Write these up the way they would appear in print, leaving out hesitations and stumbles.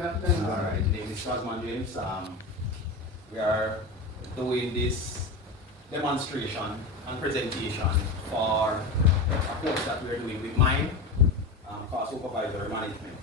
Alright, name is Cosman James. We are doing this demonstration and presentation for a course that we are doing with mine, called Supervisor Management.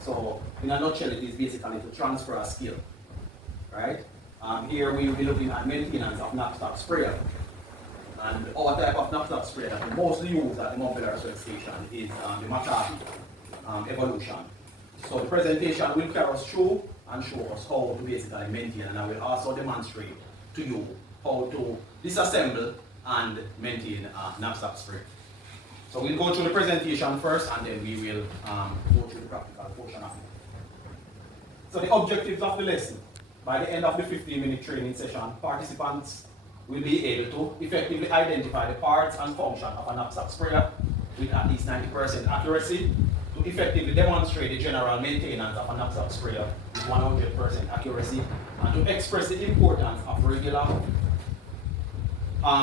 So, in a nutshell, it is basically to transfer a skill, right? Here we will be looking at maintenance of knapsack sprayer. And our type of knapsack sprayer that we mostly use at the Mobile Research Station is the Machado Evolution. So the presentation will carry us through and show us how to basically maintain, and I will also demonstrate to you how to disassemble and maintain a knapsack sprayer. So we'll go through the presentation first, and then we will go through the practical portion of it. So the objectives of the lesson: by the end of the 15-minute training session, participants will be able to effectively identify the parts and function of a knapsack sprayer with at least 90% accuracy, to effectively demonstrate the general maintenance of a knapsack sprayer with 100% accuracy, and to express the importance of regular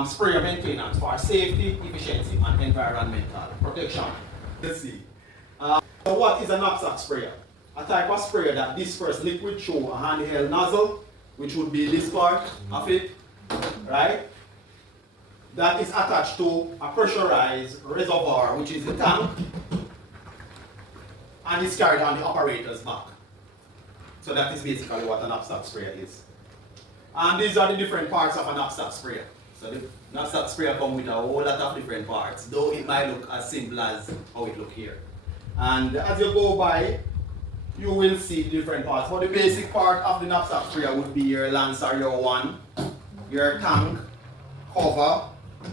sprayer maintenance for safety, efficiency, and environmental protection. Let's see. So what is a knapsack sprayer? A type of sprayer that disperses liquid through a handheld nozzle, which would be this part of it, right? That is attached to a pressurized reservoir, which is the tank, and it's carried on the operator's back. So that is basically what a knapsack sprayer is. And these are the different parts of a knapsack sprayer. So the knapsack sprayer comes with a whole lot of different parts, though it might look as simple as how it looks here. And as you go by, you will see different parts. But the basic part of the knapsack sprayer would be your lancer, your one, your tank, cover.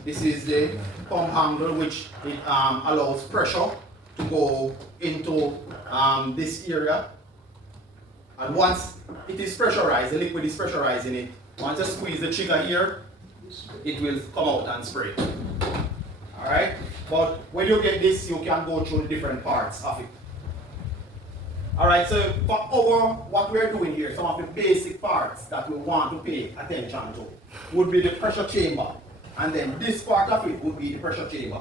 This is the pump handle, which it allows pressure to go into this area. And once it is pressurized, the liquid is pressurized in it, once you squeeze the trigger here, it will come out and spray. Alright? But when you get this, you can go through the different parts of it. Alright, so for what we're doing here, some of the basic parts that we want to pay attention to would be the pressure chamber. And then this part of it would be the pressure chamber.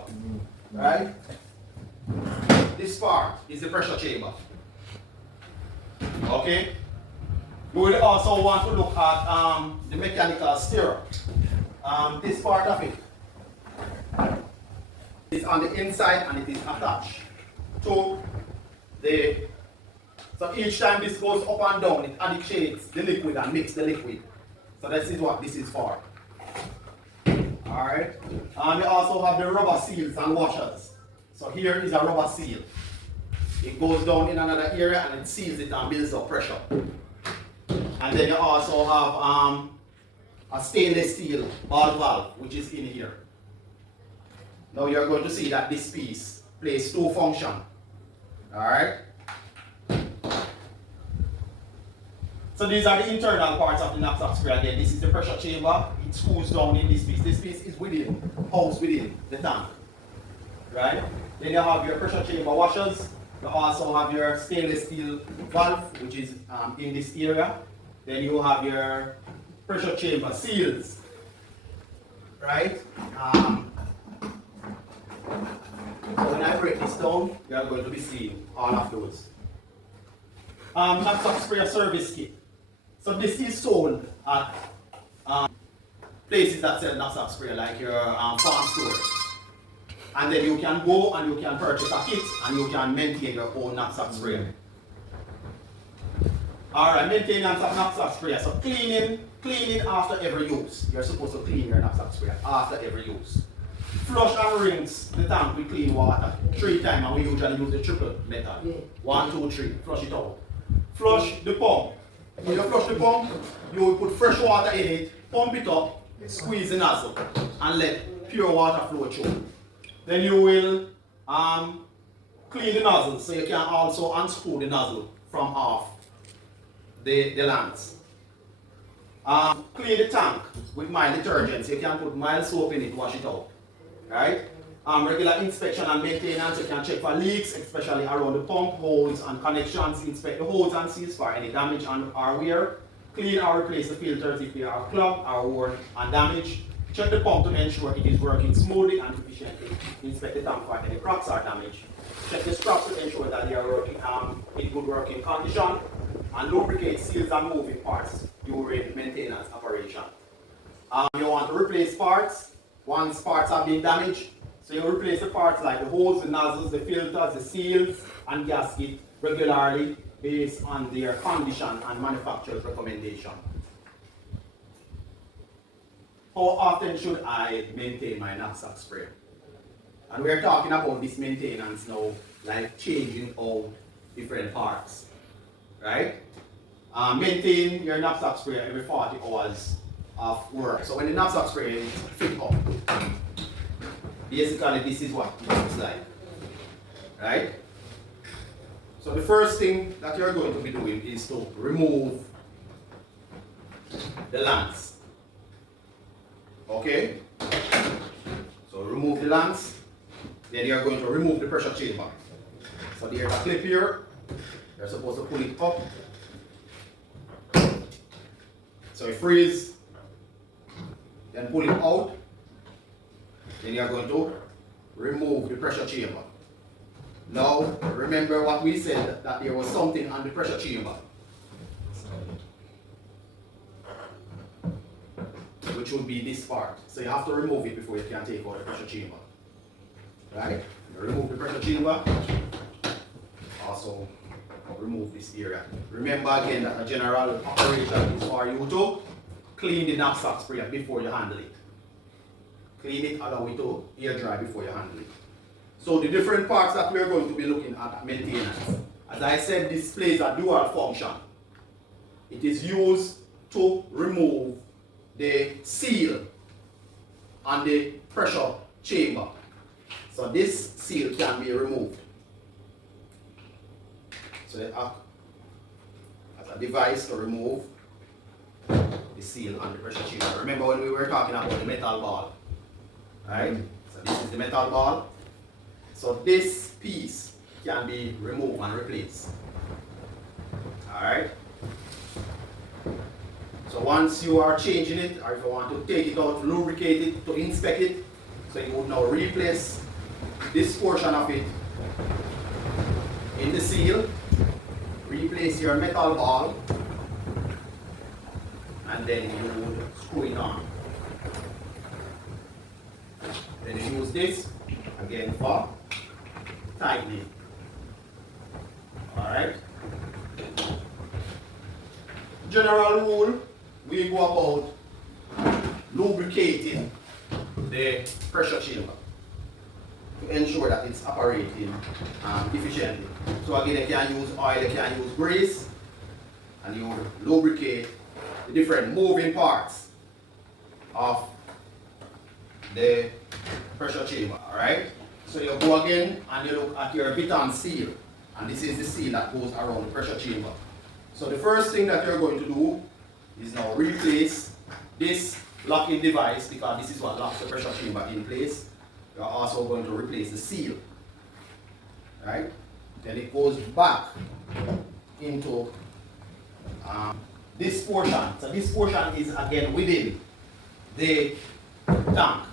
Right? This part is the pressure chamber. Okay? We will also want to look at the mechanical stirrer. This part of it is on the inside and it is attached to the. So each time this goes up and down, it addictates the liquid and mixes the liquid. So this is what this is for. Alright? And we also have the rubber seals and washers. So here is a rubber seal. It goes down in another area and it seals it and builds up pressure. And then you also have a stainless steel ball valve, which is in here. Now you're going to see that this piece plays two functions. Alright? So these are the internal parts of the knapsack sprayer. Again, this is the pressure chamber. It screws down in this piece. This piece is within, housed within the tank. Right? Then you have your pressure chamber washers. You also have your stainless steel valve, which is in this area. Then you have your pressure chamber seals. Right? So when I break this down, you are going to be seeing all of those. Knapsack sprayer service kit. So this is sold at places that sell knapsack sprayer, like your farm stores. And then you can go and you can purchase a kit and you can maintain your own knapsack sprayer. Alright, maintenance of knapsack sprayer. So cleaning after every use. You're supposed to clean your knapsack sprayer after every use. Flush and rinse the tank with clean water 3 times, and we usually use the triple method. 1, 2, 3, flush it out. Flush the pump. When you flush the pump, you will put fresh water in it, pump it up, squeeze the nozzle, and let pure water flow through. Then you will clean the nozzle, so you can also unscrew the nozzle from off the lands. Clean the tank with mild detergents. You can put mild soap in it, wash it out. Right? Regular inspection and maintenance. You can check for leaks, especially around the pump holes and connections. Inspect the holes and seals for any damage and or wear. Clean or replace the filters if they are clogged or worn and damaged. Check the pump to ensure it is working smoothly and efficiently. Inspect the tank for any cracks or damage. Check the straps to ensure that they are working in good working condition. and lubricate seals and moving parts during maintenance operation. You want to replace parts once parts have been damaged. So you replace the parts like the hose, the nozzles, the filters, the seals, and gasket regularly based on their condition and manufacturer's recommendation. How often should I maintain my knapsack sprayer? And we're talking about this maintenance now, like changing out different parts, right? Maintain your knapsack sprayer every 40 hours of work. So when the knapsack sprayer is fit up, basically this is what it looks like, right? So the first thing that you're going to be doing is to remove the lance. Okay? So remove the lance, then you're going to remove the pressure chamber. So there's a clip here, you're supposed to pull it up. So it frees, then pull it out, then you're going to remove the pressure chamber. Now, remember what we said, that there was something on the pressure chamber, which would be this part. So you have to remove it before you can take out the pressure chamber. Right? You remove the pressure chamber, also remove this area. Remember again that the general operation is for you to clean the knapsack sprayer before you handle it. Clean it, allow it to air dry before you handle it. So the different parts that we're going to be looking at maintenance. As I said, this plays a dual function. It is used to remove the seal on the pressure chamber. So this seal can be removed. So they act as a device to remove the seal on the pressure chamber. Remember when we were talking about the metal ball, right? So this is the metal ball. So this piece can be removed and replaced. Alright? So once you are changing it, or if you want to take it out, to lubricate it, to inspect it, so you would now replace this portion of it in the seal, replace your metal ball, and then you would screw it on. Then you use this again for tightening. Alright? General rule, we go about lubricating the pressure chamber to ensure that it's operating efficiently. So again, you can use oil, you can use grease, and you lubricate the different moving parts of the pressure chamber. Alright? So you go again and you look at your piston seal, and this is the seal that goes around the pressure chamber. So the first thing that you're going to do is now replace this locking device, because this is what locks the pressure chamber in place. You're also going to replace the seal. Right? Then it goes back into this portion. So this portion is again within the tank.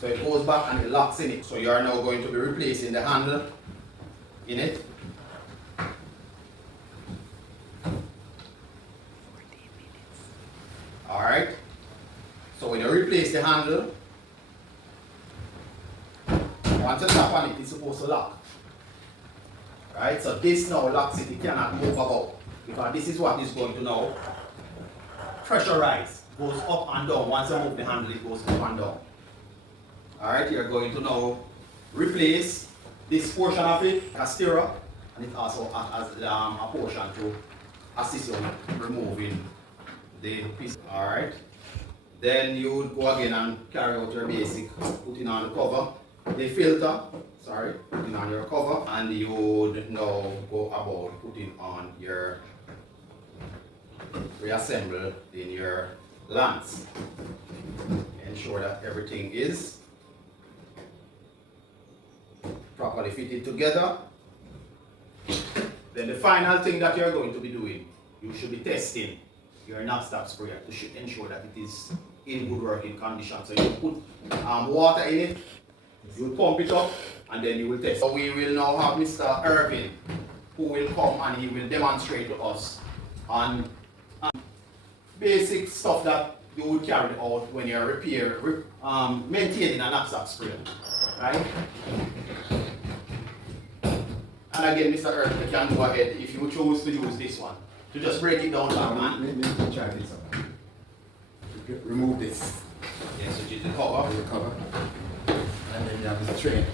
So it goes back and it locks in it. So you are now going to be replacing the handle in it. Alright. So when you replace the handle, once you tap on it, it's supposed to lock. Right? So this now locks it, it cannot move about. Because this is what is going to now pressurize. Goes up and down. Once you move the handle, it goes up and down. Alright, you're going to now replace this portion of it, a stirrer, and it also acts as a portion to assist you in removing the piece. Alright, then you would go again and carry out your basic, putting on the cover, the filter, putting on your cover, and you would now go about putting on your, reassemble in your lance. Ensure that everything is properly fitted together. Then the final thing that you're going to be doing, you should be testing your knapsack sprayer to ensure that it is in good working condition. So you put water in it, you pump it up, and then you will test. So we will now have Mr. Irvin who will come and he will demonstrate to us on basic stuff that you would carry out when you're maintaining a knapsack sprayer, right? And again, Mr. Earth, you can go ahead if you choose to use this one to just break it down back, man. Let me try this one. Remove this. Yes, which is the cover. The cover. And then you have this tray.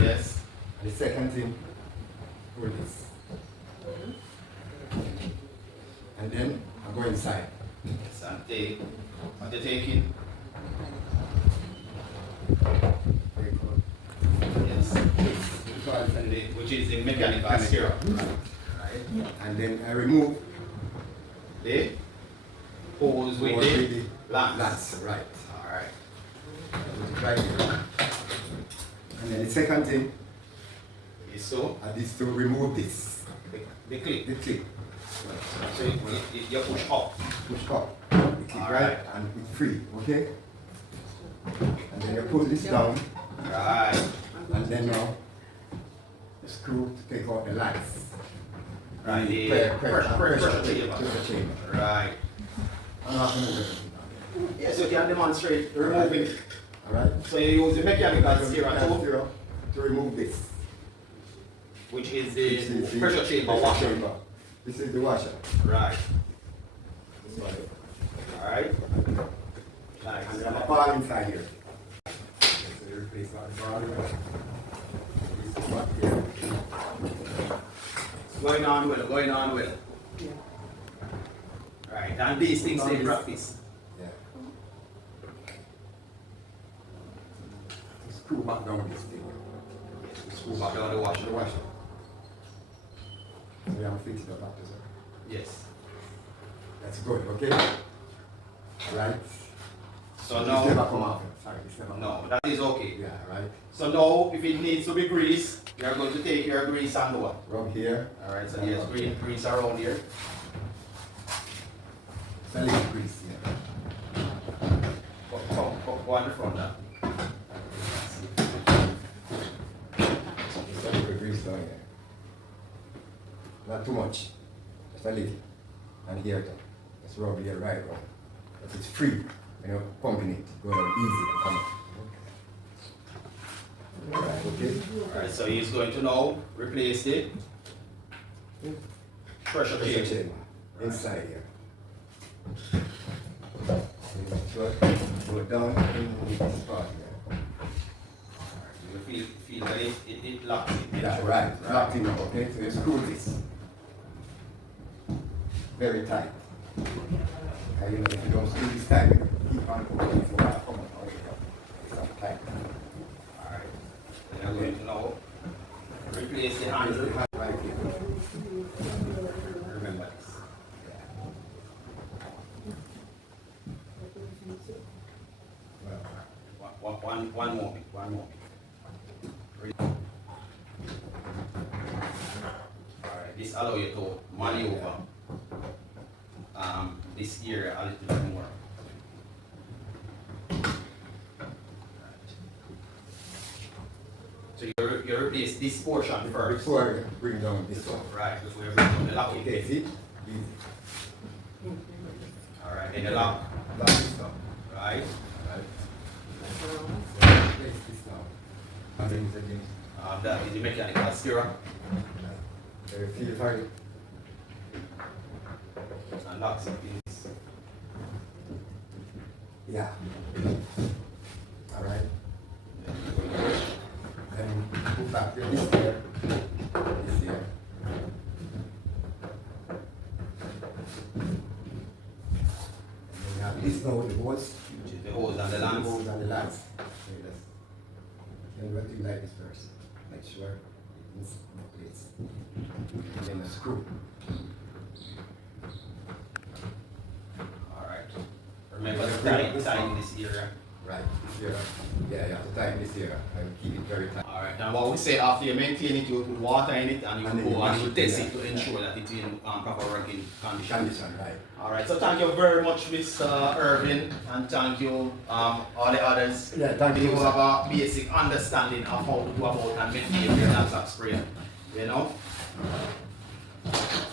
Yes. And the second thing, hold this. And then I go inside. Yes, and take what you're taking. Very good. Yes. Which is the mechanical stirrup. Right. And then I remove The hose with the lance. lance. Right. Alright. Put it right here. And then the second thing Is so is to remove this. the clip. The clip. So you push up. Push up. The clip Alright. right and it's free. Okay? And then you pull this down. Right. And then now the screw to take out the lance. Right. The Pressure chamber. chamber. Right. I'm not going to move it. Yes, you can demonstrate removing it. Alright? So you use the mechanical stirrup too, To remove this. which is This is the pressure chamber pressure washer. chamber. This is the washer. Right. This one. Alright. And Nice. we have a ball inside here. So you replace that ball here. This is what here. Going on well, going on well. Right, and these things they practice. Yeah. Screw back down this thing. Screw back down the washer. The washer. So we have to fix it up after, sir. Yes. That's good, okay? Right. So This never now, come out. Sorry, this never come no, out. that is okay. Yeah, right. So now, if it needs to be greased, you are going to take your grease and what? Rub here. Alright, so yes, grease around here. It's a little grease here. Go on the front now. Just a little grease down here. Not too much. Just a little. And here, just rub here right around. But it's free. You know, pumping it. Go down easy. Come on. Alright, okay? Alright, so he's going to now replace the pressure Pressure chamber. chamber. Inside here. Go down in this part here. You feel that it locks it. Yeah, right. Locked in, okay? So you screw this. Very tight. Okay, you know, if you don't screw this tight, keep on going. It's not coming out. It's not tight. Alright, so you're going to now replace the It's handle. the hand right here. Remember this. Well, One moment, one moment. Alright, this allow you to maneuver this area a little bit more. So you replace this portion first. before you bring down this one. Right, before you bring down the lock. Okay, see? Easy. Alright, then the lock. Lock this down. Right. Right. Place this down. And then it's again. That is the mechanical stirrup. Very feel tight. And locks it in. Yeah. Alright. Then put back this here. This here. And then we have this now, the hose. Which is the hose and the The lance. hose and the lance. Okay, let's then we'll do like this first. Make sure it's in place. And then the screw. Alright. Remember to tighten this area. Right, this here. Yeah, you have to tighten this here and keep it very tight. Alright, and what we say after you maintain it, you put water in it and you And then go you and mash you it, test yeah. it to ensure that it's in proper working condition. Condition, right. Alright, so thank you very much, Mr. Irvin, and thank you all the others. Yeah, thank you, who sir. have a basic understanding of how to go about and maintain your knapsack sprayer. You know? it.